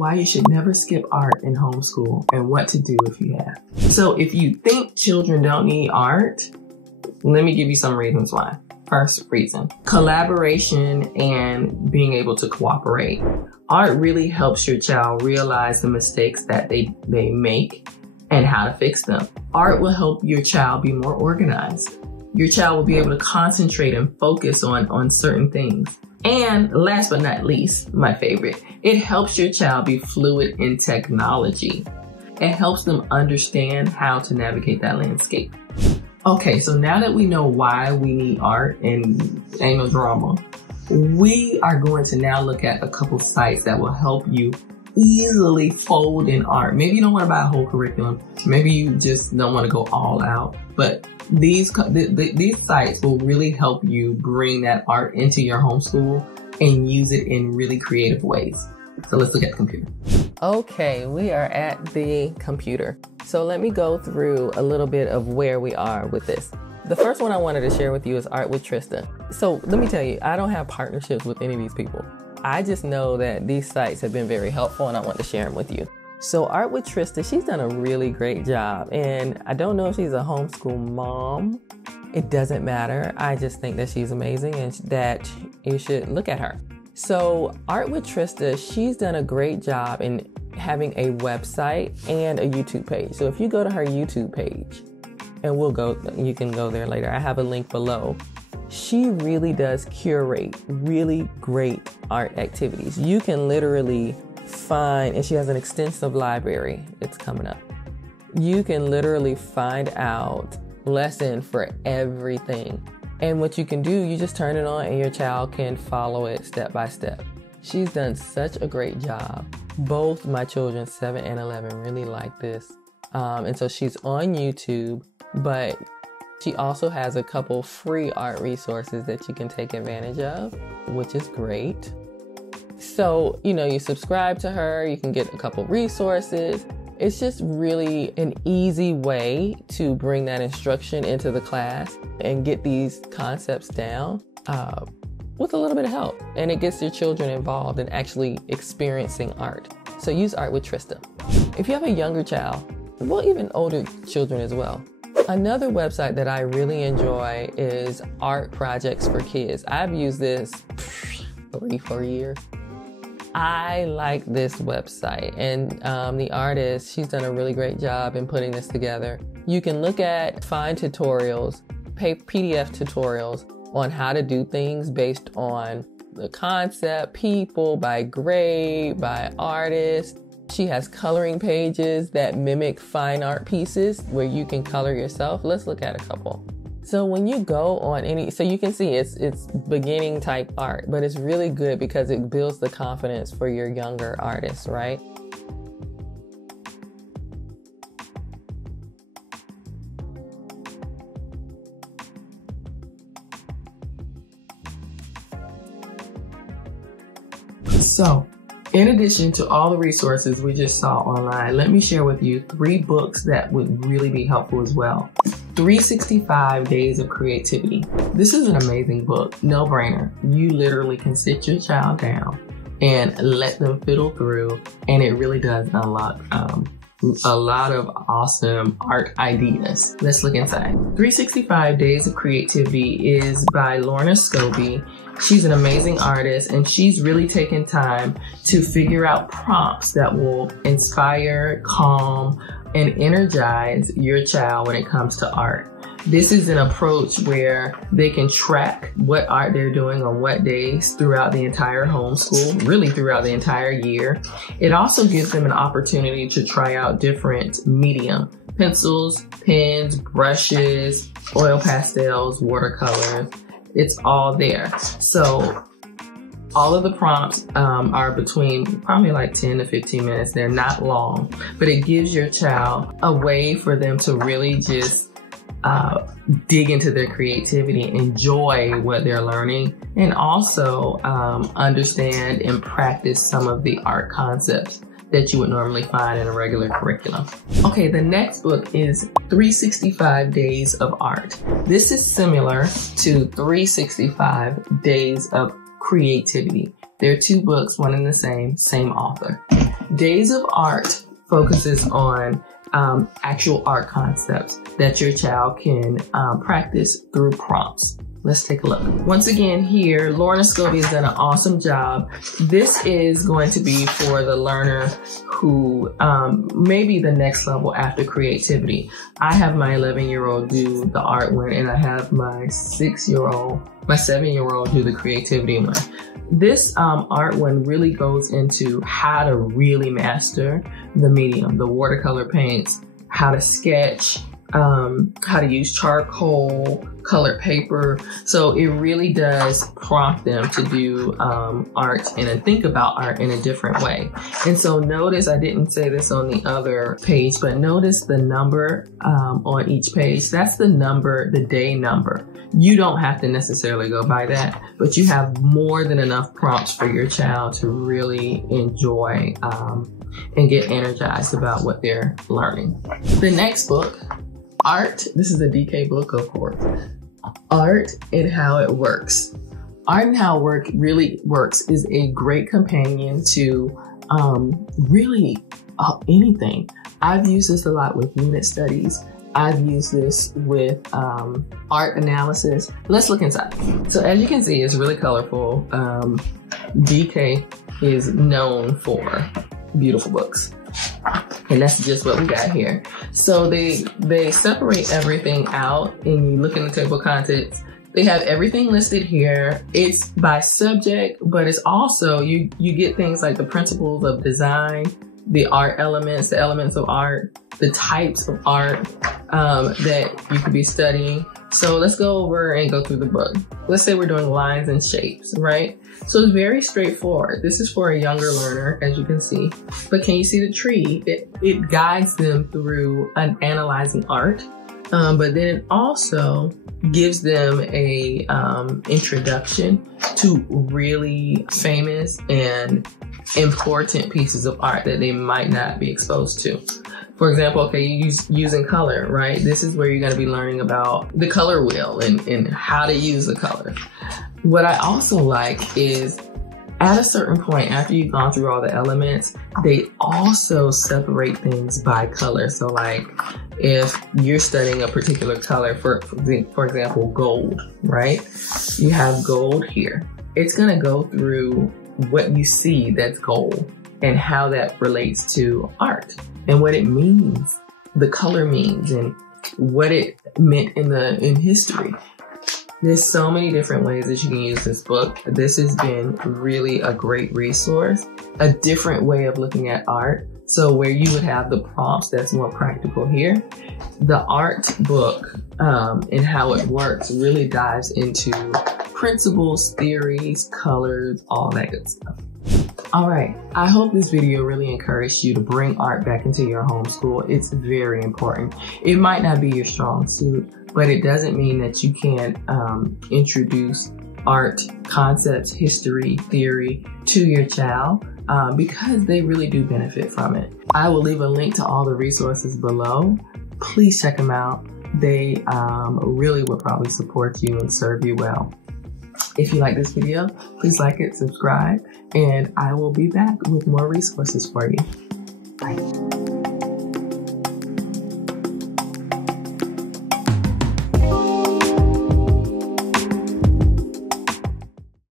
why you should never skip art in homeschool and what to do if you have. So if you think children don't need art, let me give you some reasons why. First reason, collaboration and being able to cooperate. Art really helps your child realize the mistakes that they make and how to fix them. Art will help your child be more organized. Your child will be able to concentrate and focus on certain things. And last but not least, my favorite, it helps your child be fluid in technology. It helps them understand how to navigate that landscape. Okay, so now that we know why we need art and ain't no drama, we are going to now look at a couple sites that will help you easily fold in art. Maybe you don't want to buy a whole curriculum. Maybe you just don't want to go all out. But these sites will really help you bring that art into your homeschool and use it in really creative ways. So let's look at the computer. Okay, we are at the computer. So let me go through a little bit of where we are with this. The first one I wanted to share with you is Art with Trista. So let me tell you, I don't have partnerships with any of these people. I just know that these sites have been very helpful and I want to share them with you. So Art with Trista, she's done a really great job. And I don't know if she's a homeschool mom. It doesn't matter. I just think that she's amazing and that you should look at her. So Art with Trista, she's done a great job in having a website and a YouTube page. So if you go to her YouTube page, and you can go there later. I have a link below. She really does curate really great art activities. You can literally find, and she has an extensive library. It's coming up. You can literally find out lesson for everything. And what you can do, you just turn it on and your child can follow it step by step. She's done such a great job. Both my children, 7 and 11, really like this. And so she's on YouTube, but she also has a couple free art resources that you can take advantage of, which is great. So, you subscribe to her, you can get a couple resources. It's just really an easy way to bring that instruction into the class and get these concepts down with a little bit of help. And it gets your children involved in actually experiencing art. So use Art with Trista. If you have a younger child, well, even older children as well. Another website that I really enjoy is Art Projects for Kids. I've used this 3-4 years. I like this website, and the artist, she's done a really great job in putting this together. You can find tutorials, PDF tutorials on how to do things based on the concept, people, by grade, by artist. She has coloring pages that mimic fine art pieces where you can color yourself. Let's look at a couple. So when you go on so you can see it's beginning type art, but it's really good because it builds the confidence for your younger artists, right? So, in addition to all the resources we just saw online, let me share with you 3 books that would really be helpful as well. 365 Days of Creativity. This is an amazing book, no brainer. You literally can sit your child down and let them fiddle through, and it really does unlock a lot of awesome art ideas. Let's look inside. 365 Days of Creativity is by Lorna Scobie. She's an amazing artist, and she's really taken time to figure out prompts that will inspire, calm, and energize your child when it comes to art. This is an approach where they can track what art they're doing on what days throughout the entire homeschool, really throughout the entire year. It also gives them an opportunity to try out different medium, pencils, pens, brushes, oil pastels, watercolors. It's all there. So all of the prompts are between probably like 10 to 15 minutes. They're not long, but it gives your child a way for them to really just dig into their creativity, enjoy what they're learning, and also understand and practice some of the art concepts that you would normally find in a regular curriculum. Okay, the next book is 365 Days of Art. This is similar to 365 Days of Creativity. They're 2 books, one and the same author. Days of Art focuses on actual art concepts that your child can practice through prompts. Let's take a look. Once again here, Lorna Scobie has done an awesome job. This is going to be for the learner who may be the next level after creativity. I have my 11-year-old do the art one, and I have my 7-year-old do the creativity one. This art one really goes into how to really master the medium, the watercolor paints, how to sketch, how to use charcoal, colored paper. So it really does prompt them to do art and think about art in a different way. And so notice, I didn't say this on the other page, but notice the number on each page. That's the number, the day number. You don't have to necessarily go by that, but you have more than enough prompts for your child to really enjoy and get energized about what they're learning. The next book, Art, this is a DK book, of course. Art and How It Works. Art and How It really works is a great companion to really anything. I've used this a lot with unit studies. I've used this with art analysis. Let's look inside. So as you can see, it's really colorful. DK is known for beautiful books. And that's just what we got here. So they separate everything out, and you look in the table of contents. They have everything listed here. It's by subject, but it's also, you get things like the principles of design, the art elements, the elements of art, the types of art that you could be studying. So let's go over and go through the book. Let's say we're doing lines and shapes, right? So it's very straightforward. This is for a younger learner, as you can see. But can you see the tree? It guides them through analyzing art, but then it also gives them a introduction to really famous and important pieces of art that they might not be exposed to. For example, okay, using color, right? This is where you're going to be learning about the color wheel and how to use the color. What I also like is at a certain point, after you've gone through all the elements, they also separate things by color. So like if you're studying a particular color, for example, gold, right? You have gold here. It's going to go through what you see that's gold and how that relates to art and what it means, the color means, and what it meant in history. There's so many different ways that you can use this book. This has been really a great resource, a different way of looking at art. So where you would have the prompts, that's more practical here. The art book and How It Works really dives into principles, theories, colors, all that good stuff. All right, I hope this video really encouraged you to bring art back into your homeschool. It's very important. It might not be your strong suit, but it doesn't mean that you can't introduce art concepts, history, theory to your child because they really do benefit from it. I will leave a link to all the resources below. Please check them out. They really would probably support you and serve you well. If you like this video, please like it, subscribe, and I will be back with more resources for you. Bye.